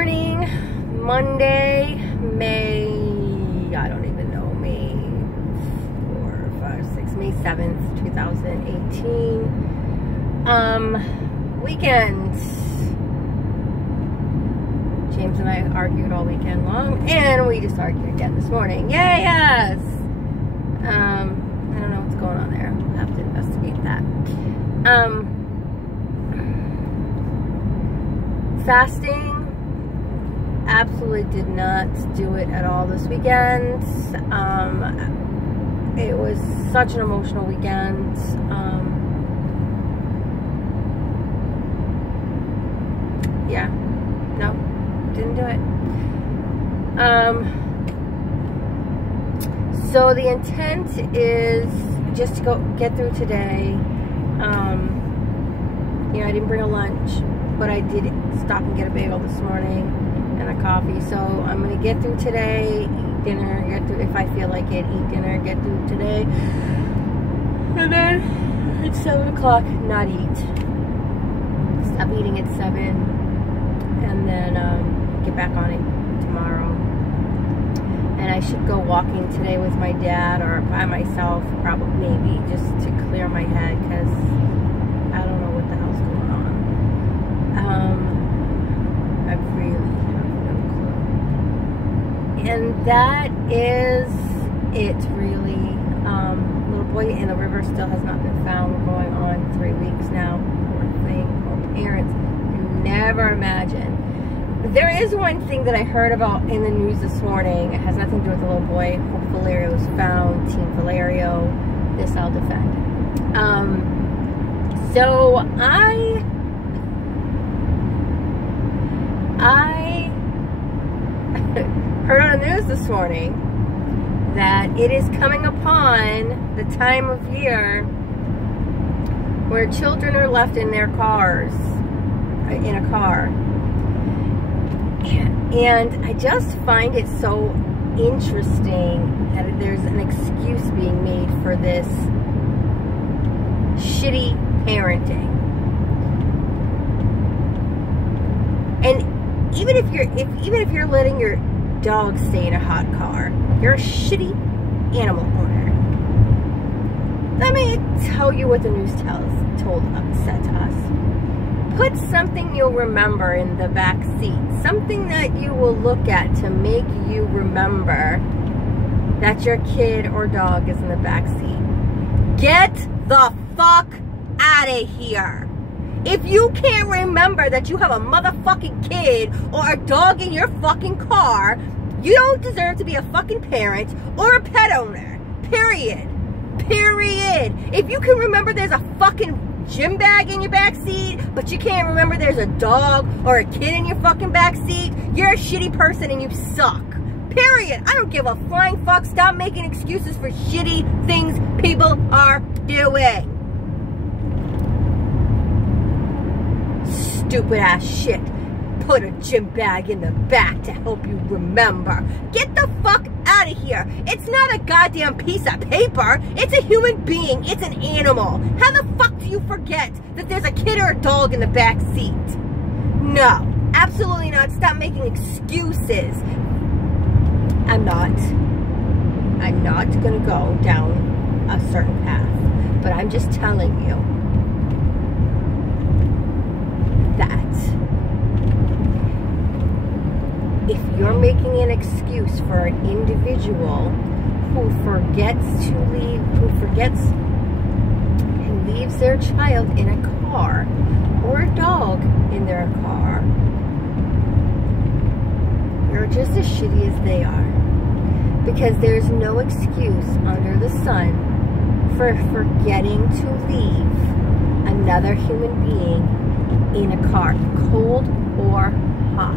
morning, Monday, May, I don't even know, May 7th, 2018. Weekend. James and I argued all weekend long, and we just argued again this morning. Yay, yes! I don't know what's going on there. We'll have to investigate that. Fasting. Absolutely did not do it at all this weekend. It was such an emotional weekend. Yeah, no, didn't do it. So the intent is just to go get through today. You know, I didn't bring a lunch, but I did stop and get a bagel this morning and a coffee. So I'm gonna get through today, eat dinner, get through, if I feel like it, eat dinner, get through today, and then at 7 o'clock not eat. Stop eating at 7, and then get back on it tomorrow. And I should go walking today with my dad or by myself, probably, maybe, just to clear my head, because I don't know what the hell's going on. I really have no clue. And that is it, really. Little boy in the river still has not been found. We're going on 3 weeks now. Poor thing, poor parents. You never imagine. There is one thing that I heard about in the news this morning. It has nothing to do with the little boy. Hope Valerio was found. Team Valerio. This I'll defend. So I heard on the news this morning that it is coming upon the time of year where children are left in their cars, in a car. And I just find it so interesting that there's an excuse being made for this shitty parenting. And even if you're letting your dog stay in a hot car, you're a shitty animal owner. Let me tell you what the news said to us. Put something you'll remember in the back seat. Something that you will look at to make you remember that your kid or dog is in the back seat. Get the fuck out of here. If you can't remember that you have a motherfucking kid or a dog in your fucking car, you don't deserve to be a fucking parent or a pet owner. Period. Period. If you can remember there's a fucking gym bag in your back seat, but you can't remember there's a dog or a kid in your fucking back seat, you're a shitty person and you suck. Period. I don't give a flying fuck. Stop making excuses for shitty things people are doing. Stupid ass shit. Put a gym bag in the back to help you remember. Get the fuck out of here. It's not a goddamn piece of paper. It's a human being. It's an animal. How the fuck do you forget that there's a kid or a dog in the back seat? No, absolutely not. Stop making excuses. I'm not gonna go down a certain path, but I'm just telling you that if you're making an excuse for an individual who forgets and leaves their child in a car or a dog in their car, you're just as shitty as they are. Because there's no excuse under the sun for forgetting to leave another human being in a car, cold or hot.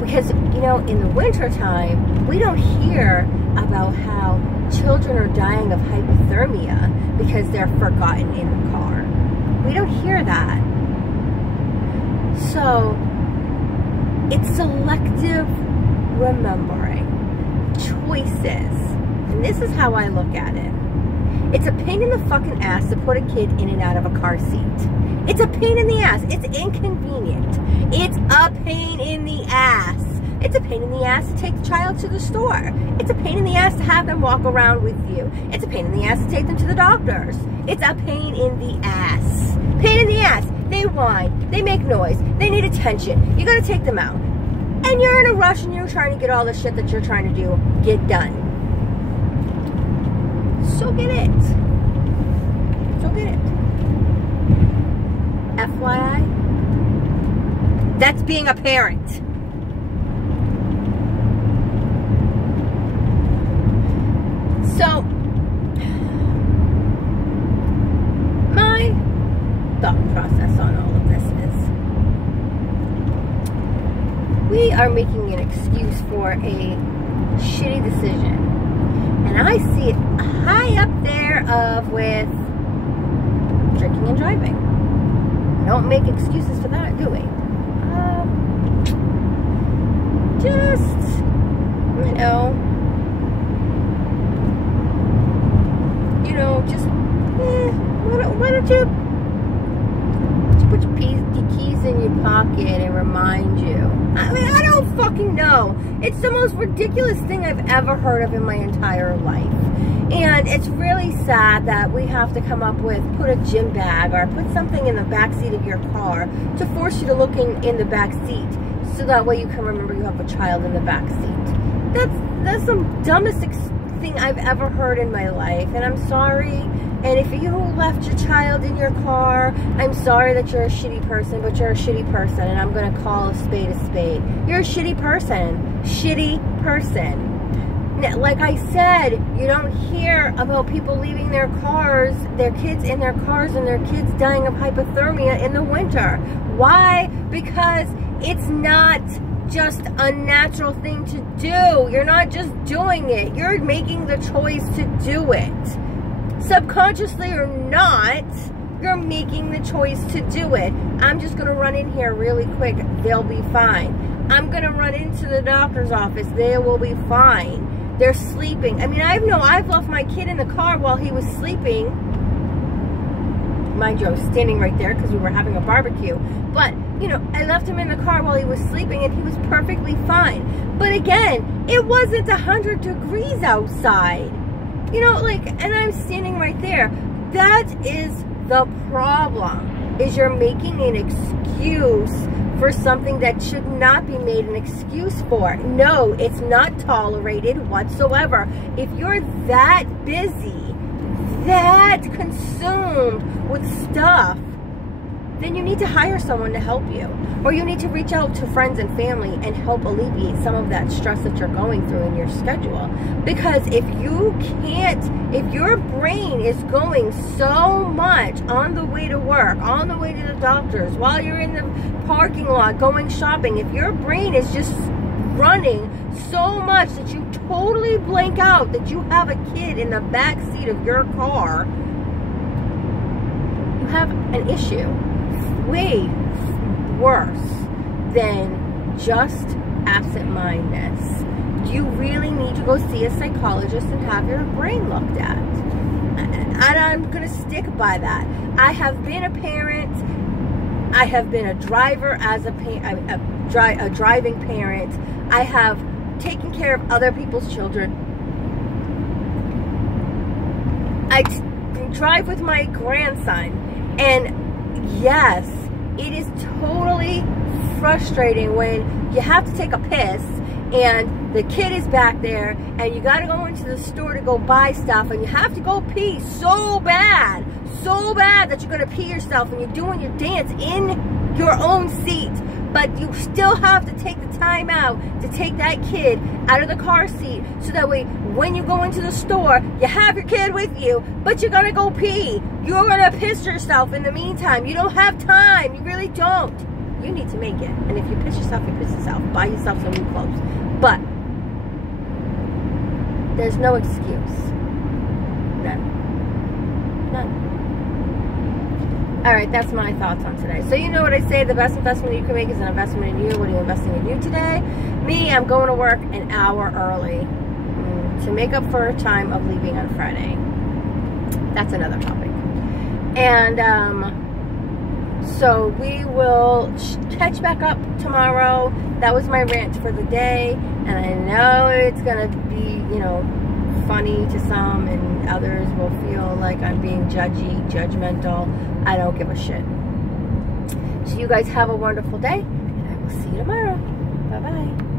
Because, you know, in the wintertime, we don't hear about how children are dying of hypothermia because they're forgotten in the car. We don't hear that. So, it's selective remembering. Choices. And this is how I look at it. It's a pain in the fucking ass to put a kid in and out of a car seat. It's a pain in the ass. It's inconvenient. It's a pain in the ass. It's a pain in the ass to take the child to the store. It's a pain in the ass to have them walk around with you. It's a pain in the ass to take them to the doctors. It's a pain in the ass. Pain in the ass. They whine. They make noise. They need attention. You gotta take them out. And you're in a rush and you're trying to get all the shit that you're trying to do get done. So get it. So get it. FYI, that's being a parent. So, my thought process on all of this is, we are making an excuse for a shitty decision. And I see it high up there with drinking and driving. We don't make excuses for that, do we? Just, why don't you put your keys in your pocket and remind you? I mean, I don't fucking know. It's the most ridiculous thing I've ever heard of in my entire life. And it's really sad that we have to come up with, put a gym bag or put something in the back seat of your car to force you to look in the back seat, so that way you can remember you have a child in the back seat. That's the dumbest thing I've ever heard in my life, and I'm sorry. And if you left your child in your car, I'm sorry that you're a shitty person, but you're a shitty person, and I'm going to call a spade a spade. You're a shitty person. Shitty person. Now, like I said, you don't hear about people leaving their cars, their kids in their cars, and their kids dying of hypothermia in the winter. Why? Because it's not just a natural thing to do. You're not just doing it. You're making the choice to do it. Subconsciously or not, you're making the choice to do it. I'm just going to run in here really quick. They'll be fine. I'm going to run into the doctor's office. They will be fine. They're sleeping. I mean, I've left my kid in the car while he was sleeping. Mind you, I was standing right there because we were having a barbecue. But, I left him in the car while he was sleeping and he was perfectly fine. But again, it wasn't 100 degrees outside. And I'm standing right there. That is the problem, is you're making an excuse for something that should not be made an excuse for. No, it's not tolerated whatsoever. If you're that busy, that consumed with stuff, then you need to hire someone to help you. Or you need to reach out to friends and family and help alleviate some of that stress that you're going through in your schedule. Because if your brain is going so much on the way to work, on the way to the doctors, while you're in the parking lot going shopping, if your brain is just running so much that you totally blank out that you have a kid in the back seat of your car, you have an issue way worse than just absent-mindedness. You really need to go see a psychologist and have your brain looked at. And I'm going to stick by that. I have been a parent. I have been a driver as a driving parent. I have taken care of other people's children. I drive with my grandson. And yes, it is totally frustrating when you have to take a piss and the kid is back there and you got to go into the store to go buy stuff and you have to go pee so bad that you're going to pee yourself and you're doing your dance in your own seat, but you still have to take the time out to take that kid out of the car seat so that way when you go into the store, you have your kid with you, but you're going to go pee. You're going to piss yourself in the meantime. You don't have time. You really don't. You need to make it. And if you piss yourself, you piss yourself. Buy yourself some new clothes. But there's no excuse. None. Alright, that's my thoughts on today. So you know what I say, the best investment you can make is an investment in you. What are you investing in you today? Me, I'm going to work an hour early to make up for time of leaving on Friday. That's another topic. And So we will catch back up tomorrow. That was my rant for the day, and I know it's gonna be, you know, funny to some, and others will feel like I'm being judgmental. I don't give a shit. So you guys have a wonderful day, and I will see you tomorrow. Bye-bye.